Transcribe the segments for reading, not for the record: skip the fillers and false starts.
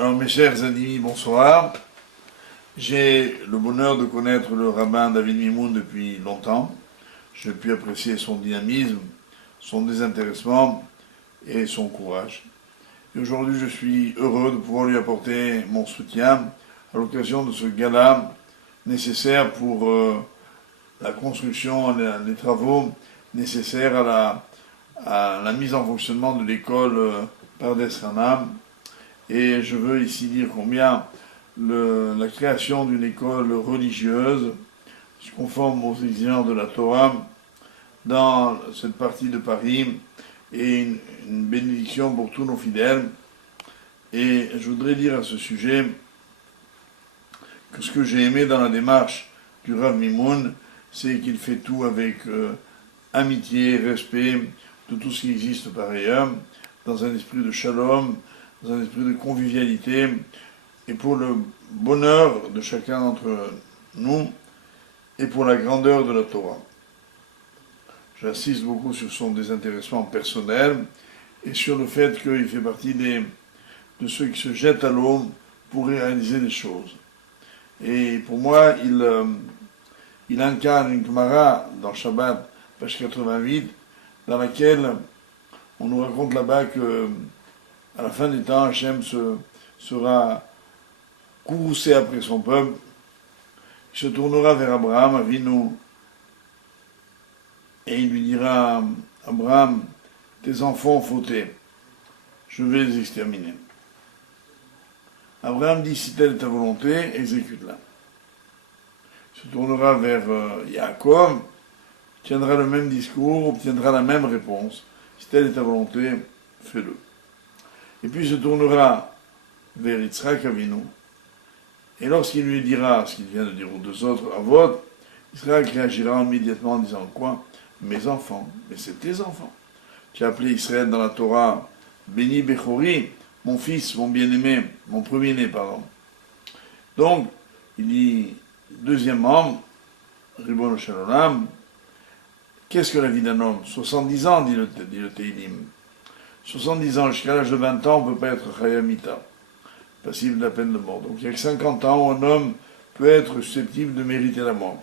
Alors mes chers amis, bonsoir. J'ai le bonheur de connaître le rabbin David Mimoun depuis longtemps. J'ai pu apprécier son dynamisme, son désintéressement et son courage. Et aujourd'hui, je suis heureux de pouvoir lui apporter mon soutien à l'occasion de ce gala nécessaire pour la construction, les travaux nécessaires à la mise en fonctionnement de l'école Pardes Ranam. Et je veux ici dire combien la création d'une école religieuse, conforme aux exigences de la Torah, dans cette partie de Paris, est une bénédiction pour tous nos fidèles. Et je voudrais dire à ce sujet que ce que j'ai aimé dans la démarche du Rav Mimoun, c'est qu'il fait tout avec amitié, respect de tout ce qui existe par ailleurs, dans un esprit de shalom, dans un esprit de convivialité, et pour le bonheur de chacun d'entre nous, et pour la grandeur de la Torah. J'insiste beaucoup sur son désintéressement personnel, et sur le fait qu'il fait partie de ceux qui se jettent à l'eau pour réaliser des choses. Et pour moi, il incarne une Gemara dans Shabbat, page 88, dans laquelle on nous raconte là-bas que à la fin des temps, Hachem sera courroucé après son peuple. Il se tournera vers Abraham, Avinu, et il lui dira, Abraham, tes enfants ont fauté, je vais les exterminer. Abraham dit, si telle est ta volonté, exécute-la. Il se tournera vers Yaakov, tiendra le même discours, obtiendra la même réponse. Si telle est ta volonté, fais-le. Et puis il se tournera vers Yitzhak Avinu. Et lorsqu'il lui dira ce qu'il vient de dire aux deux autres avot, Yitzhak réagira immédiatement en disant quoi? Mes enfants, mais c'est tes enfants. Tu as appelé Israël dans la Torah Béni Bechori, mon fils, mon bien-aimé, mon premier-né, pardon. Donc, il dit, deuxièmement, Ribono Shel Olam, qu'est-ce que la vie d'un homme? 70 ans, dit le Teilim. 70 ans, jusqu'à l'âge de 20 ans, on ne peut pas être Chayamita, passible de la peine de mort. Donc il n'y a que 50 ans où un homme peut être susceptible de mériter la mort.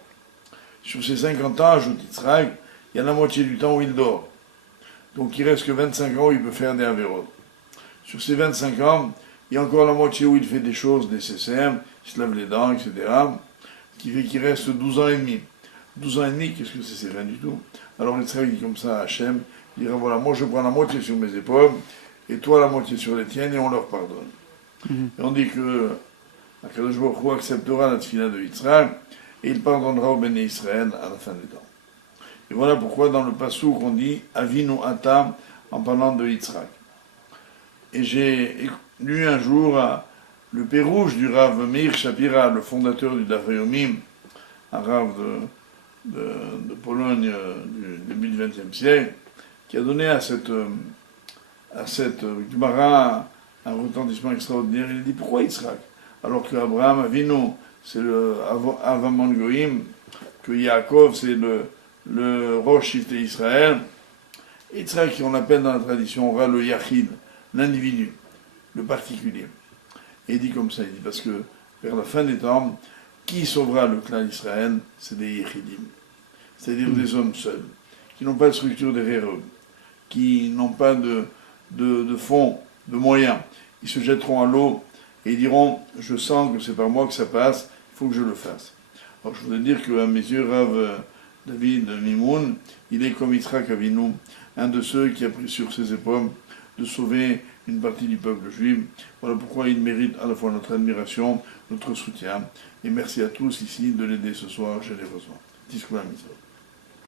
Sur ces 50 ans, ajoute Yitzhak, il y a la moitié du temps où il dort. Donc il reste que 25 ans où il peut faire des avérotes. Sur ces 25 ans, il y a encore la moitié où il fait des choses nécessaires, il se lave les dents, etc. Ce qui fait qu'il reste 12 ans et demi. 12 ans et demi, qu'est-ce que c'est rien du tout. Alors Yitzhak dit comme ça à Hachem, il dira voilà, moi je prends la moitié sur mes épaules, et toi la moitié sur les tiennes, et on leur pardonne. Et on dit que Akadosh Baruch Hu acceptera la tefila de Yitzhak, et il pardonnera au Béné Israël à la fin des temps. Et voilà pourquoi dans le Passouk on dit Avinu Ata en parlant de Yitzhak. Et j'ai lu un jour le Pérouge du Rav Meir Shapira, le fondateur du Daf Yomi, un Rav de Pologne du début du XXe siècle, qui a donné à cette Gemara un retentissement extraordinaire. Il a dit pourquoi Yitzhak? Alors que Abraham Avinu, c'est le Avamon Goïm, que Yaakov, c'est le Rosh Shifté Israël. Yitzhak, on appelle dans la tradition orale le Yachid, l'individu, le particulier. Et il dit comme ça, il dit parce que vers la fin des temps, qui sauvera le clan d'Israël? C'est des Yechidim, c'est-à-dire des hommes seuls, qui n'ont pas de structure derrière eux, qui n'ont pas de fonds, de moyens. Ils se jetteront à l'eau et ils diront « Je sens que c'est par moi que ça passe, il faut que je le fasse ». Alors je voudrais dire qu'à mes yeux, Rav David Mimoun, il est comme Yitzhak Avinu, un de ceux qui a pris sur ses épaules de sauver une partie du peuple juif. Voilà pourquoi il mérite à la fois notre admiration, notre soutien. Et merci à tous ici de l'aider ce soir généreusement. Tiskou la mitzvot.